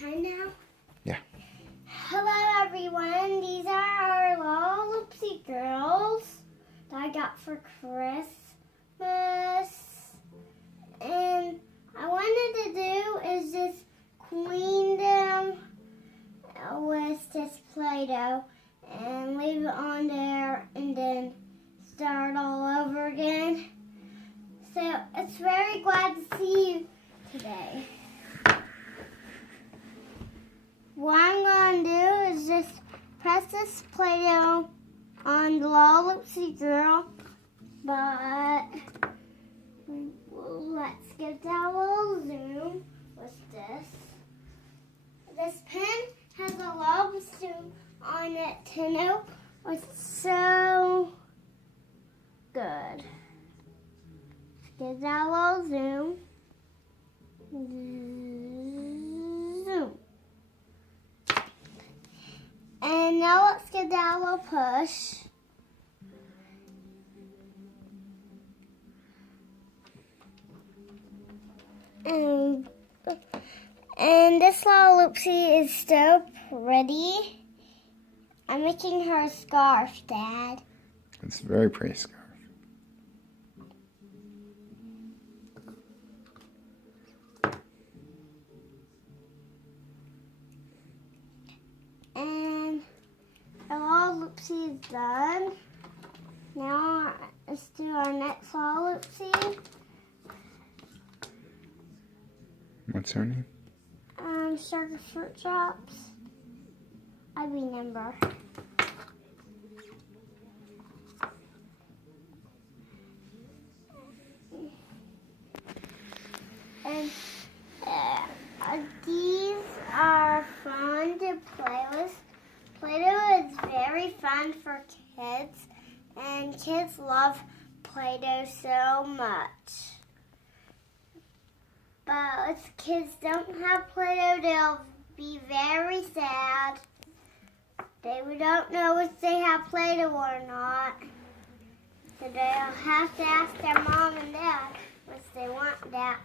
Time now? Yeah. Hello everyone, these are our LaLaLoopsy girls that I got for Christmas. And I wanted to do is just clean them with this Play-Doh and leave it on there and then start all over again. So it's very glad to see you today. What I'm going to do is just press this Play-Doh on the LaLaLoopsy girl, but let's give that a little zoom with this. This pen has a lot of zoom on it to know what's so good. Give that a little zoom. Zoom. And now let's give that a little push. And this LaLaLoopsy is so pretty. I'm making her a scarf, Dad. It's a very pretty scarf. And our LaLaLoopsy is done. Now let's do our next LaLaLoopsy. What's her name? Sugar Fruit Drops. I remember. And these are fun to play with. Play-Doh is very fun for kids, and kids love Play-Doh so much. But if kids don't have Play-Doh, they'll be very sad. They don't know if they have Play-Doh or not. So they'll have to ask their mom and dad if they want that.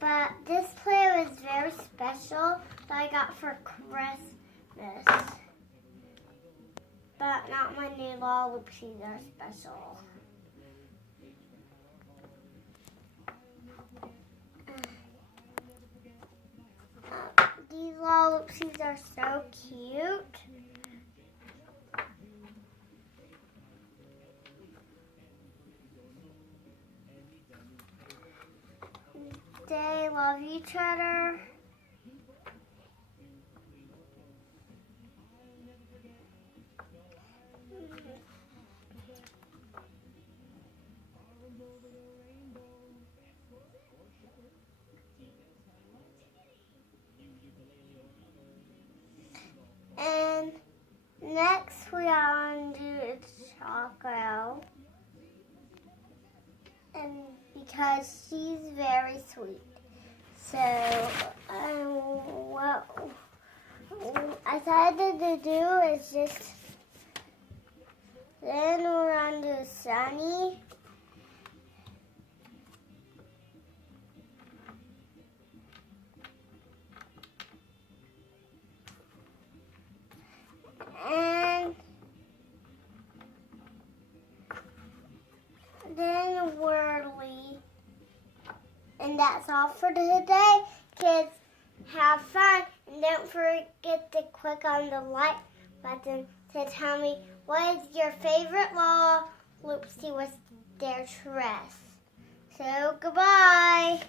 But this Play-Doh is very special that I got for Christmas. But not my new LaLaLoopsies are special. These LaLaLoopsies are so cute. They love each other. And next we are going to do Choco. And because she's very sweet. So what I decided to do is just, then we're going to do Sunny. And then Whirly. And that's all for today. Kids, have fun. And don't forget to click on the like button to tell me what is your favorite LaLaLoopsy with their dress. So, goodbye.